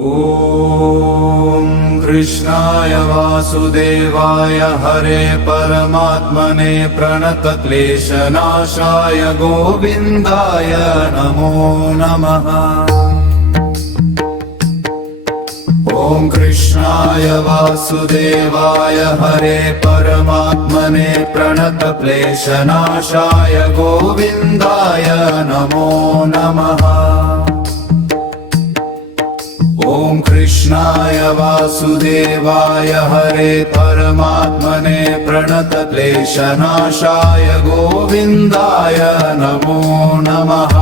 ॐ कृष्णाय वासुदेवाय हरे परमात्मने प्रणतक्लेशनाशाय गोविन्दाय नमो नमः। ॐ कृष्णाय वासुदेवाय हरे परमात्मने प्रणतक्लेशनाशाय गोविन्दाय नमो नमः। ॐ कृष्णाय वासुदेवाय हरे परमात्मने प्रणतक्लेशनाशाय गोविन्दाय नमो नमः।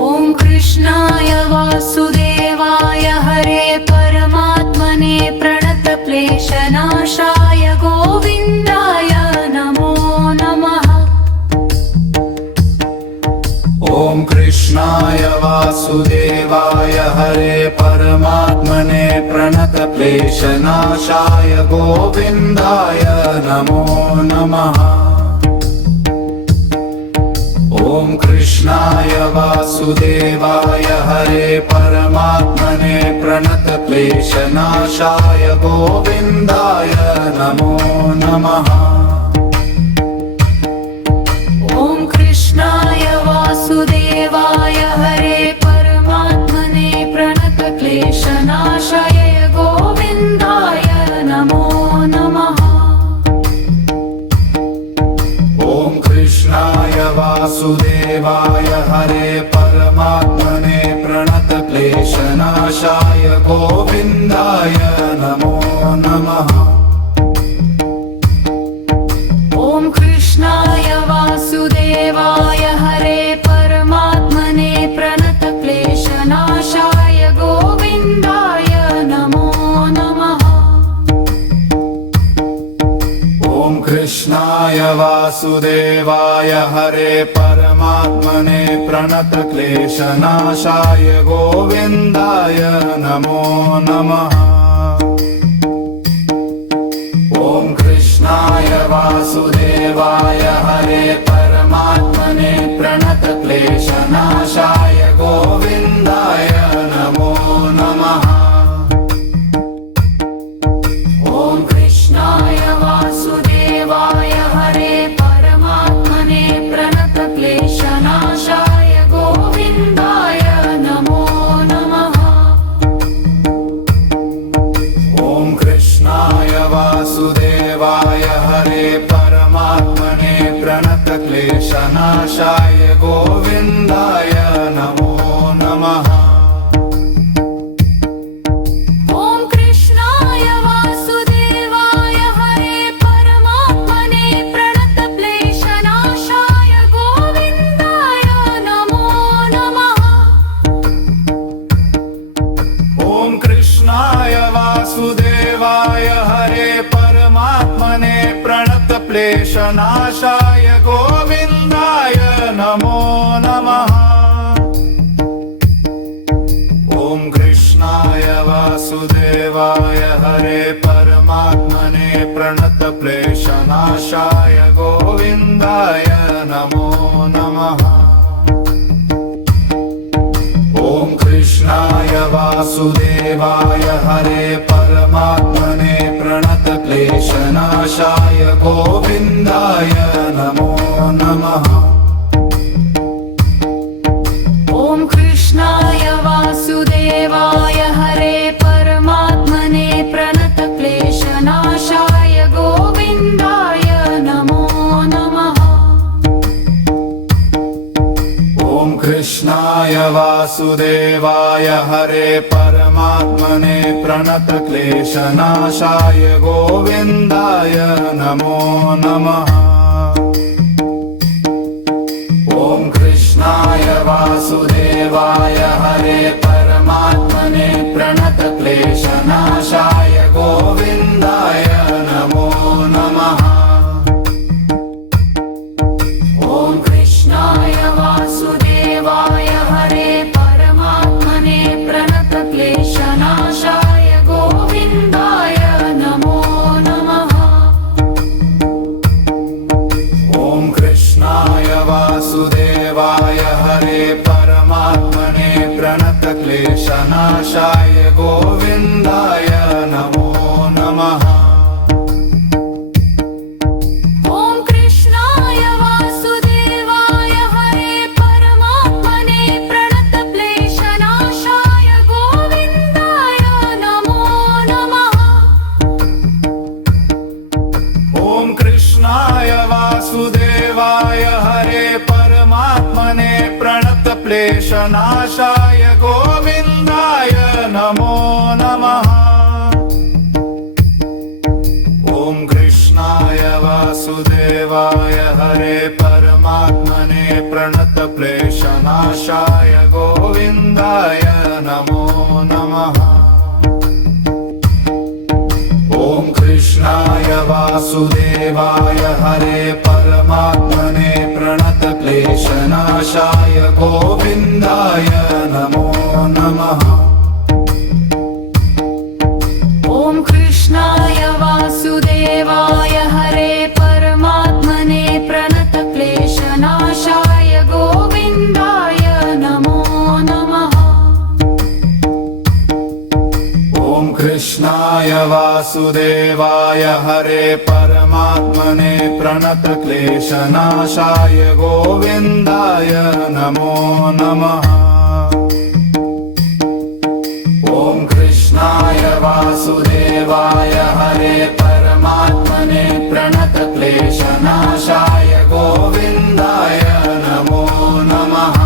ॐ कृष्णाय वासुदेवाय हरे परमात्मने प्रणतक्लेशनाशाय गोविन्दाय नमो नमः। ॐ कृष्णाय वासुदेवाय हरे परमात्मने प्रणतक्लेशनाशाय गोविन्दाय नमो नमः। ॐ कृष्णाय वासुदेवाय हरे परमात्मने प्रणतक्लेशनाशाय गोविन्दाय नमो नमः। ॐ कृष्णाय वासुदेवाय हरे परमात्मने प्रणतक्लेशनाशाय गोविन्दाय नमो नमः। ॐ कृष्णाय वासुदेवाय हरे परमात्मने प्रणतक्लेशनाशाय गोविन्दाय नमो नमः। ॐ कृष्णाय वासुदेवाय हरे परमात्मने प्रणतक्लेशनाशाय गोविन्दाय नमो नमः। ॐ कृष्णाय वासुदेवाय हरे परमात्मने प्रणतक्लेशनाशाय गोविन्दाय नमो नमः। ॐ कृष्णाय वासुदेवाय हरे परमात्मने प्रणतक्लेशनाशाय गोविन्दाय नमो नमः। ॐ कृष्णाय वासुदेवाय हरे परमात्मने प्रणतक्लेशनाशाय गोविन्दाय नमो नमः। ॐ कृष्णाय वासुदेवाय हरे परमात्मने प्रणतक्लेशनाशाय गोविन्दाय नमो नमः। ॐ कृष्णाय वासुदेवाय हरे परमात्मने प्रणतक्लेशनाशाय गोविन्दाय नमो नमः। ॐ कृष्णाय वासुदेवाय हरे परमात्मने प्रणतक्लेशनाशाय गोविन्दाय नमो नमः। ॐ कृष्णाय वासुदेवाय हरे परमात्मने प्रणतक्लेशनाशाय गोविन्दाय नमो नमः। ॐ कृष्णाय वासुदेवाय हरे परमात्मने प्रणतक्लेशनाशाय गोविन्दाय नमो नमः। ॐ कृष्णाय वासुदेवाय हरे परमात्मने प्रणतक्लेशनाशाय गोविन्दाय नमो नमः। ॐ कृष्णाय वासुदेवाय हरे परमात्मने प्रणतक्लेशनाशाय गोविन्दाय नमो नमः। ॐ कृष्णाय वासुदेवाय हरे परमात्मने प्रणतक्लेशनाशाय गोविन्दाय नमो नमः। ॐ कृष्णाय वासुदेवाय हरे परमात्मने प्रणतक्लेशनाशाय गोविन्दाय नमो नमः। ॐ कृष्णाय वासुदेवाय हरे परमात्मने प्रणतक्लेशनाशाय प्रणतक्लेशनाशाय गोविन्दाय नमो नमः। ॐ कृष्णाय वासुदेवाय हरे परमात्मने प्रणतक्लेशनाशाय गोविन्दाय नमो नमः। ॐ कृष्णाय वासुदेवाय हरे परमात्मने प्रणतक्लेशनाशाय गोविन्दाय नमो नमः। ॐ कृष्णाय वासुदेवाय हरे परमात्मने प्रणतक्लेशनाशाय गोविन्दाय नमो नमः। ॐ कृष्णाय वासुदेवाय हरे परमात्मने प्रणतक्लेशनाशाय गोविन्दाय नमो नमः। ॐ कृष्णाय वासुदेवाय हरे परमात्मने प्रणतक्लेशनाशाय गोविन्दाय नमो नमः। ॐ कृष्णाय वासुदेवाय हरे परमात्मने प्रणतक्लेशनाशाय गोविन्दाय नमो नमः। ॐ कृष्णाय वासुदेवाय हरे परमात्मने प्रणतक्लेशनाशाय गोविन्दाय नमो नमः।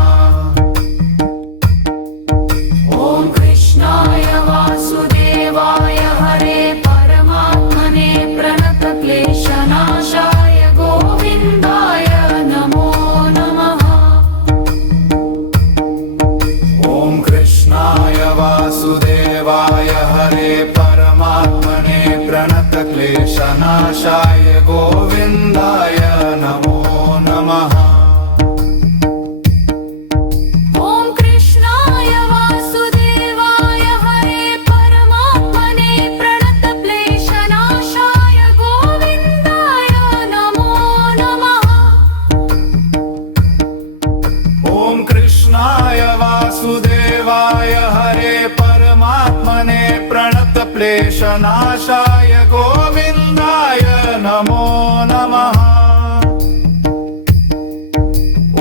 ॐ कृष्णाय वासुदेवाय हरे परमात्मने प्रणतक्लेशनाशाय गोविन्दाय नमो नमः। ॐ कृष्णाय वासुदेवाय हरे परमात्मने प्रणतक्लेशनाशाय गोविन्दाय नमो नमः। ॐ कृष्णाय वासुदेवाय हरे परमात्मने प्रणतक्लेशनाशाय गोविन्दाय नमो नमः। ॐ कृष्णाय वासुदेवाय हरे परमात्मने प्रणतक्लेशनाशाय गोविन्दाय नमो नमः।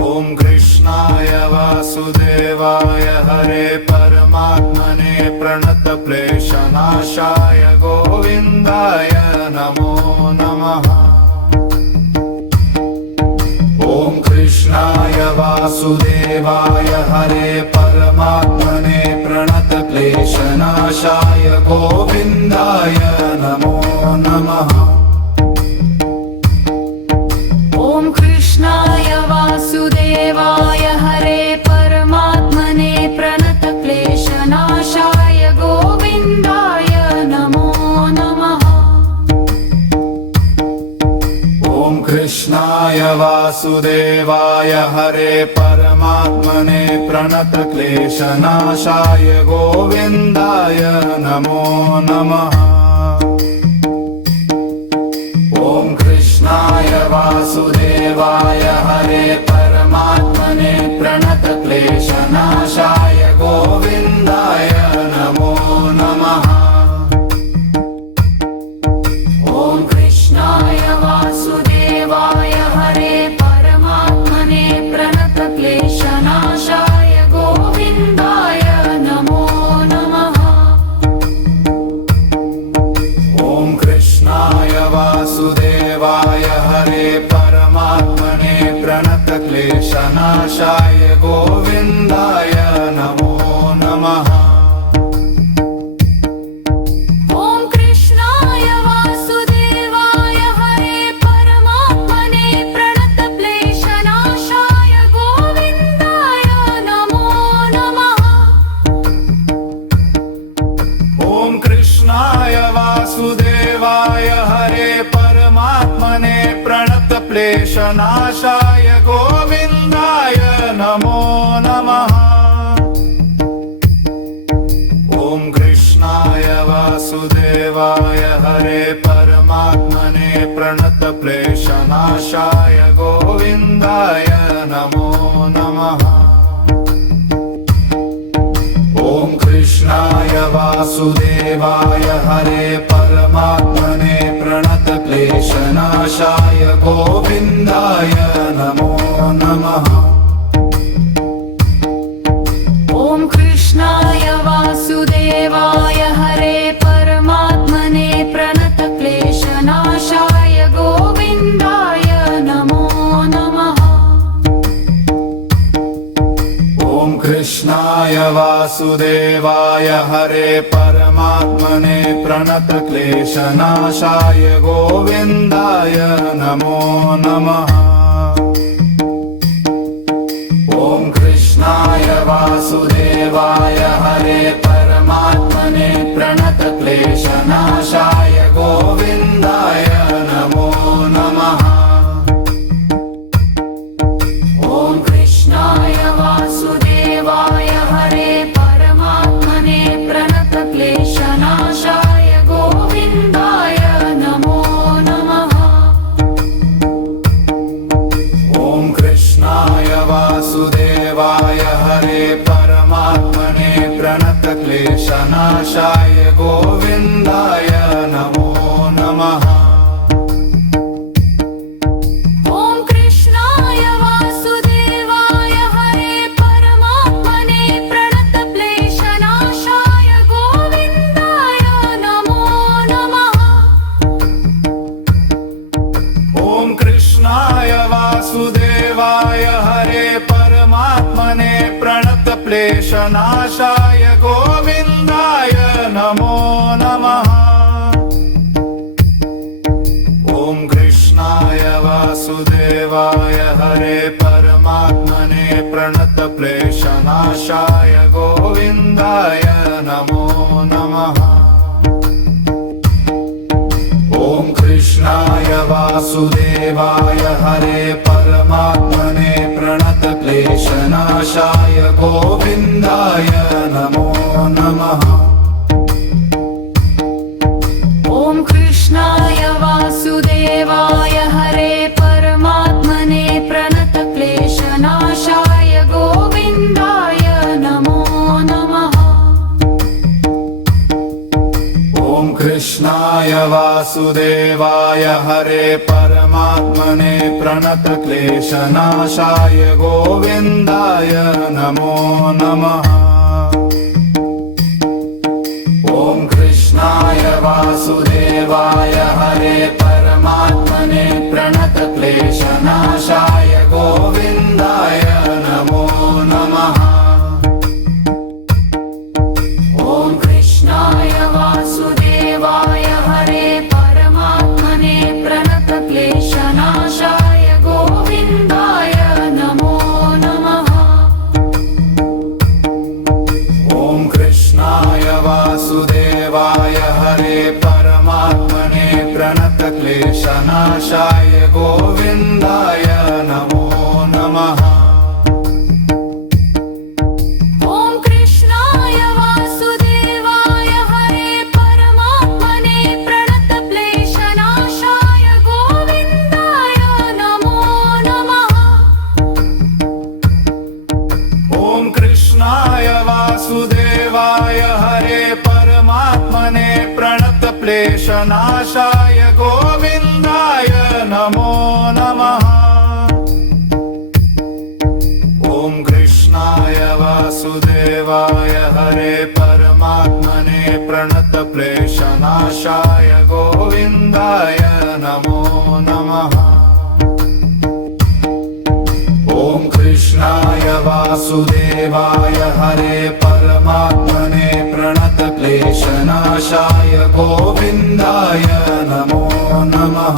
ॐ कृष्णाय वासुदेवाय हरे परमात्मने प्रणतक्लेशनाशाय गोविन्दाय नमो नमः। ॐ कृष्णाय वासुदेवाय हरे परमात्मने प्रणतक्लेशनाशाय गोविन्दाय नमो नमः। ॐ कृष्णाय वासुदेवाय हरे परमात्मने प्रणतक्लेशनाशाय गोविन्दाय नमो नमः। ॐ कृष्णाय वासुदेवाय हरे परमात्मने प्रणतक्लेशनाशाय गोविन्दाय नमो नमः। ॐ कृष्णाय वासुदेवाय हरे परमात्मने प्रणतक्लेशनाशाय गोविन्दाय नमो नमः। ॐ कृष्णाय वासुदेवाय हरे परमात्मने प्रणतक्लेशनाशाय गोविन्दाय नमो नमः। ॐ कृष्णाय वासुदेवाय हरे परमात्मने प्रणतक्लेशनाशाय गोविन्दाय नमो नमः। ॐ कृष्णाय वासुदेवाय हरे परमात्मने प्रणतक्लेशनाशाय गोविन्दाय नमो नमः। ॐ कृष्णाय वासुदेवाय हरे परमात्मने प्रणतक्लेशनाशाय गोविन्दाय नमो नमः। ॐ कृष्णाय वासुदेवाय हरे परमात्मने प्रणतक्लेशनाशाय गोविन्दाय नमो नमः। वासुदेवाय हरे परमात्मने प्रणतक्लेशनाशाय गोविन्दाय नमो नमः। ॐ कृष्णाय वासुदेवाय हरे परमात्मने प्रणतक्लेशनाशाय गोविन्दाय नमो नमः। ॐ कृष्णाय वासुदेवाय हरे परमात्मने प्रणतक्लेशनाशाय गोविन्दाय नमो नमः। ॐ कृष्णाय वासुदेवाय हरे परमात्मने प्रणतक्लेशनाशाय गोविन्दाय नमो नमः। ॐ कृष्णाय वासुदेवाय हरे परमात्मने प्रणतक्लेशनाशाय गोविन्दाय नमो नमः। ॐ कृष्णाय वासुदेवाय हरे परमात्मने प्रणतक्लेशनाशाय गोविन्दाय नमो नमः। ॐ कृष्णाय वासुदेवाय हरे परमात्मने प्रणतक्लेशनाशाय गोविन्दाय नमो नमः। ॐ कृष्णाय वासुदेवाय हरे परमात्मने प्रणतक्लेशनाशाय गोविन्दाय नमो नमः। ॐ कृष्णाय वासुदेवाय हरे परमात्मने प्रणतक्लेशनाशाय गोविन्दाय नमो नमः। ॐ कृष्णाय वासुदेवाय हरे परमात्मने प्रणतक्लेशनाशाय गोविन्दाय नमो नमः। ॐ कृष्णाय वासुदेवाय हरे परमात्मने प्रणतक्लेशनाशाय गोविन्दाय नमो नमः। ॐ कृष्णाय वासुदेवाय हरे परमात्मने प्रणतक्लेशनाशाय गोविन्दाय नमो नमः। ॐ कृष्णाय वासुदेवाय हरे परमात्मने प्रणतक्लेशनाशाय गोविन्दाय नमो नमः। ॐ कृष्णाय वासुदेवाय हरे परमात्मने प्रणतक्लेशनाशाय गोविन्दाय नमो नमः। ॐ कृष्णाय वासुदेवाय हरे परमात्मने प्रणतक्लेशनाशाय गोविन्दाय नमो नमः। ॐ कृष्णाय वासुदेवाय हरे परमात्मने प्रणतक्लेशनाशाय गोविन्दाय नमो नमः। ॐ कृष्णाय वासुदेवाय हरे परमात्मने प्रणतक्लेशनाशाय गोविन्दाय नमो नमः। ॐ कृष्णाय वासुदेवाय हरे परमात्मने प्रणतक्लेशनाशाय गोविन्दाय नमो नमः। ॐ कृष्णाय वासुदेवाय हरे परमात्मने प्रणतक्लेशनाशाय गोविन्दाय नमो नमः।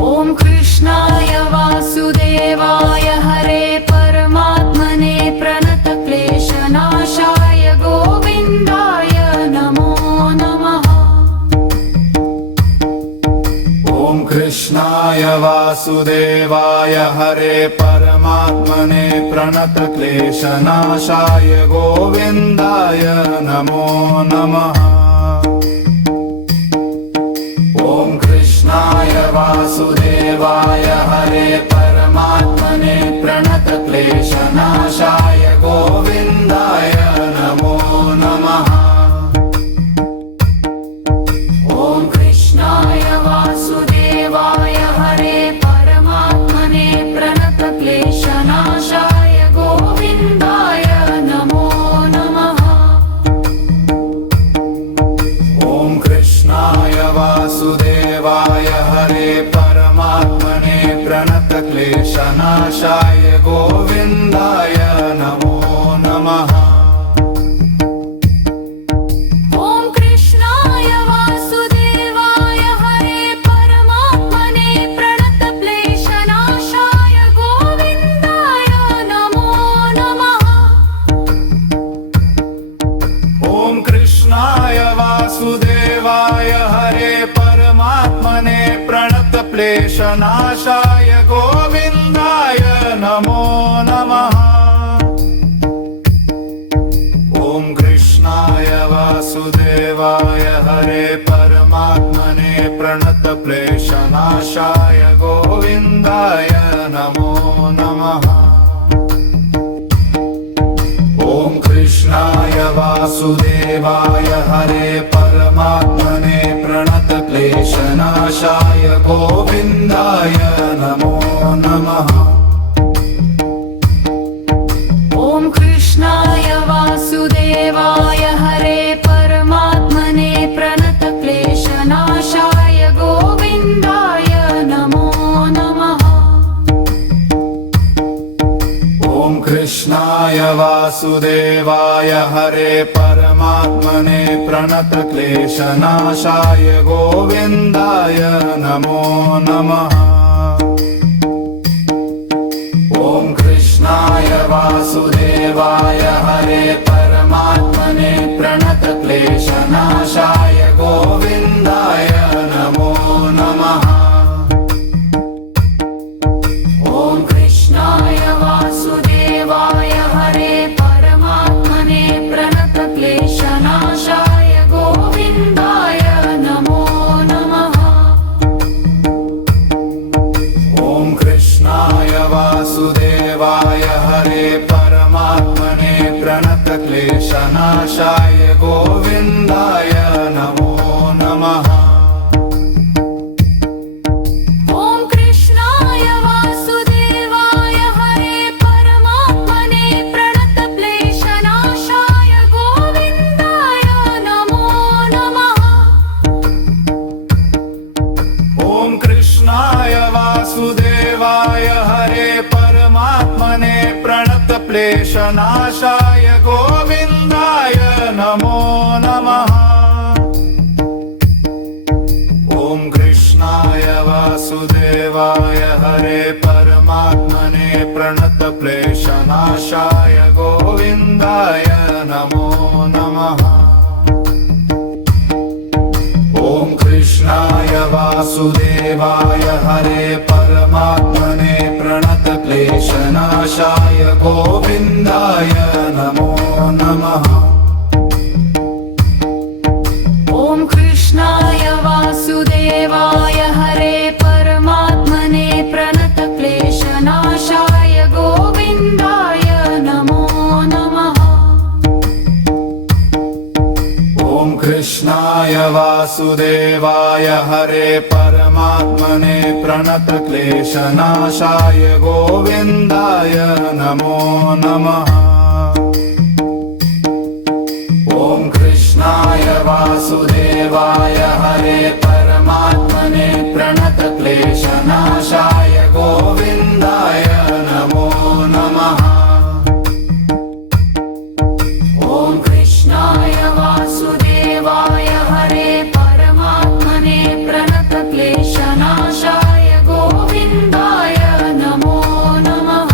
ॐ कृष्णाय वासुदेवाय हरे परमात्मने प्रणतक्लेशनाशाय गोविन्दाय नमो नमः। ॐ कृष्णाय वासुदेवाय हरे परमात्मने प्रणतक्लेशनाशाय गोविन्दाय नमो नमः। ॐ कृष्णाय वासुदेवाय हरे परमात्मने प्रणतक्लेशनाशाय गोविन्दाय नमो क्लेशनाशाय गोविन्दाय नमो नमः। ॐ कृष्णाय वासुदेवाय हरे परमात्मने प्रणतक्लेशनाशाय गोविन्दाय नमो नमः। ॐ कृष्णाय वासुदेवाय हरे परमात्मने प्रणतक्लेशनाशाय गोविन्दाय नमो नमः। ॐ कृष्णाय वासुदेवाय हरे परमात्मने प्रणतक्लेशनाशाय गोविन्दाय नमो नमः। ॐ कृष्णाय वासुदेवाय हरे परमात्मने प्रणतक्लेशनाशाय गोविन्दाय नमो नमः। ॐ कृष्णाय वासुदेवाय हरे परमात्मने प्रणतक्लेशनाशाय गोविन्दाय नमो नमः। ॐ कृष्णाय वासुदेवाय हरे परमात्मने प्रणतक्लेशनाशाय गोविन्दाय नमो नमः। ॐ कृष्णाय वासुदेवाय हरे परमात्मने प्रणतक्लेशनाशाय गोविन्दाय नमो नमः। ॐ कृष्णाय वासुदेवाय हरे परमात्मने प्रणतक्लेशनाशाय गोविन्दाय नमो नमः। ॐ कृष्णाय वासुदेवाय हरे परमात्मने प्रणतक्लेशनाशाय गोविन्दाय नमो नमः। ॐ कृष्णाय वासुदेवाय हरे परमात्मने प्रणतक्लेशनाशाय गोविन्दाय नमो नमः। ॐ कृष्णाय वासुदेवाय हरे परमात्मने प्रणतक्लेशनाशाय गोविन्दाय नमो नमः। ॐ कृष्णाय वासुदेवाय हरे परमात्मने प्रणतक्लेशनाशाय गोविन्दाय नमो नमः। ॐ कृष्णाय वासुदेवाय हरे परमात्मने प्रणतक्लेशनाशाय गोविन्दाय नमो नमः। ॐ कृष्णाय वासुदेवाय हरे परमात्मने प्रणतक्लेशनाशाय गोविन्दाय नमो नमः। ॐ कृष्णाय वासुदेवाय हरे परमात्मने प्रणतक्लेशनाशाय गोविन्दाय नमो नमः।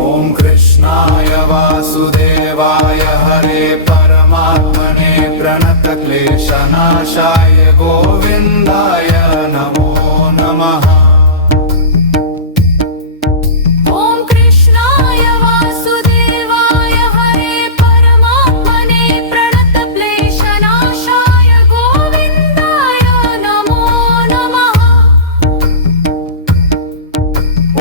ॐ कृष्णाय वासुदेवाय हरे परमात्मने प्रणतक्लेशनाशाय गोविन्दाय नमो नमः। ॐ कृष्णाय वासुदेवाय हरे परमात्मने प्रणतक्लेशनाशाय गोविन्दाय नमो नमः।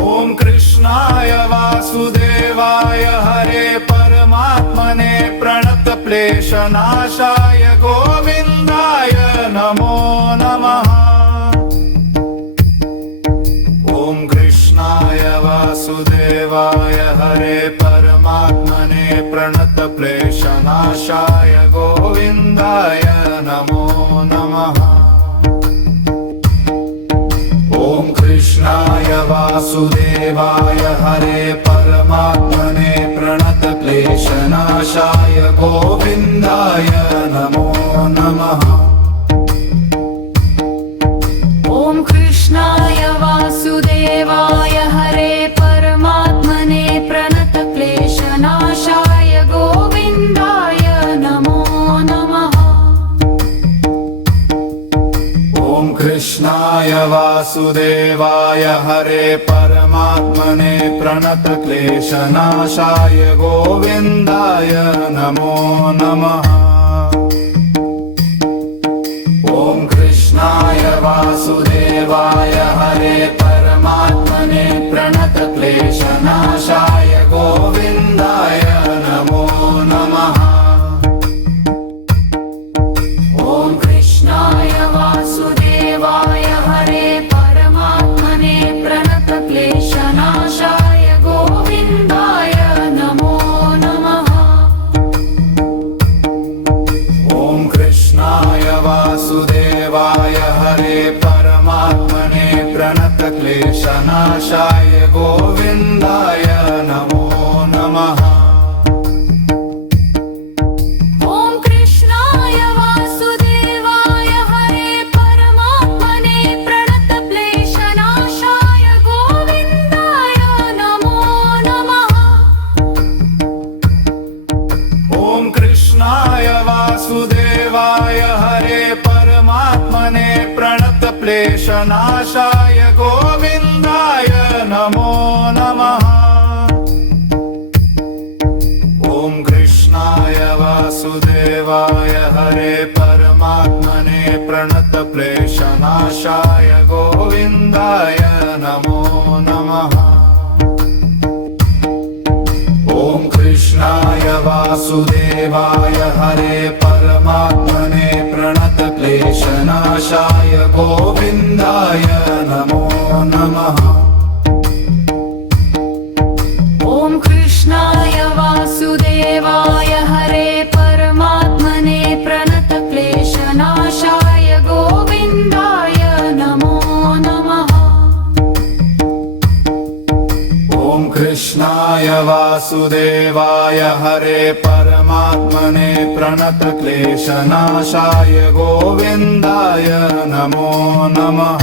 ॐ कृष्णाय वासुदेवाय हरे परमात्मने प्रणतक्लेशनाशाय गोविन्दाय नमो नमः। ॐ कृष्णाय वासुदेवाय हरे परमात्मने प्रणतक्लेशनाशाय गोविन्दाय नमो नमः। ॐ कृष्णाय वासुदेवाय हरे परमात्मने प्रणतक्लेशनाशाय गोविन्दाय नमो नमः। ॐ कृष्णाय वासुदेवाय हरे परमात्मने प्रणतक्लेशनाशाय गोविन्दाय नमो नमः। वासुदेवाय हरे परमात्मने प्रणतक्लेशनाशाय गोविन्दाय नमो नमः। ॐ कृष्णाय वासुदेवाय हरे परमात्मने प्रणतक्लेशनाशाय गोविन्दाय नमो नमः। ॐ कृष्णाय वासुदेवाय हरे परमात्मने प्रणतक्लेशनाशाय गोविन्दाय नमो नमः। ॐ कृष्णाय वासुदेवाय हरे परमात्मने प्रणतक्लेशनाशाय गोविन्दाय नमो नमः। ॐ कृष्णाय वासुदेवाय हरे परमात्मने प्रणतक्लेशनाशाय गोविन्दाय नमो नमः। ॐ कृष्णाय वासुदेवाय हरे परमात्मने प्रणतक्लेशनाशाय गोविन्दाय नमो नमः। ॐ कृष्णाय वासुदेवाय हरे परमात्मने प्रणतक्लेशनाशाय गोविन्दाय नमो नमः। ॐ कृष्णाय वासुदेवाय हरे परमात्मने प्रणतक्लेशनाशाय गोविन्दाय नमो नमः। ॐ कृष्णाय वासुदेवाय हरे परमात्मने प्रणतक्लेशनाशाय गोविन्दाय नमो नमः। ॐ कृष्णाय वासुदेवाय हरे परमात्मने प्रणतक्लेशनाशाय गोविन्दाय नमो नमः।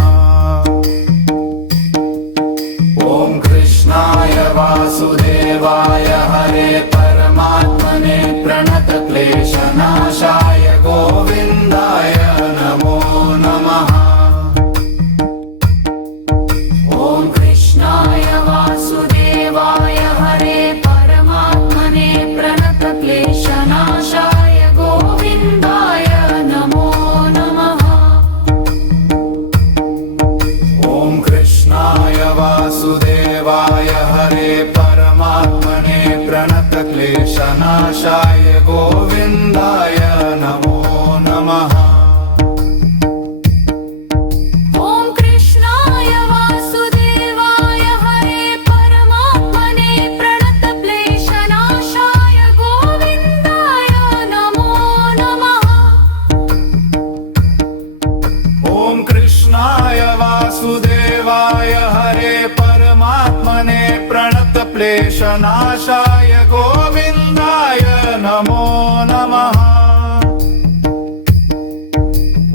ॐ कृष्णाय वासुदेवाय हरे परमात्मने प्रणतक्लेशनाशाय गोविन्दाय नमो नमः। ॐ कृष्णाय वासुदेवाय हरे परमात्मने प्रणतक्लेशनाशाय गोविन्दाय नमो नमः। ॐ कृष्णाय वासुदेवाय हरे परमात्मने प्रणतक्लेशनाशाय गोविन्दाय नमो नमः। ॐ कृष्णाय वासुदेवाय हरे परमात्मने प्रणतक्लेशनाशाय गोविन्दाय नमो नमः। ॐ कृष्णाय वासुदेवाय हरे परमात्मने प्रणतक्लेशनाशाय गोविन्दाय नमो नमः।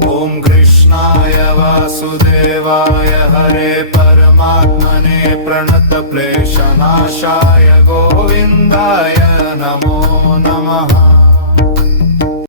ॐ कृष्णाय वासुदेवाय हरे परमात्मने प्रणतक्लेशनाशाय गोविन्दाय नमो नमः।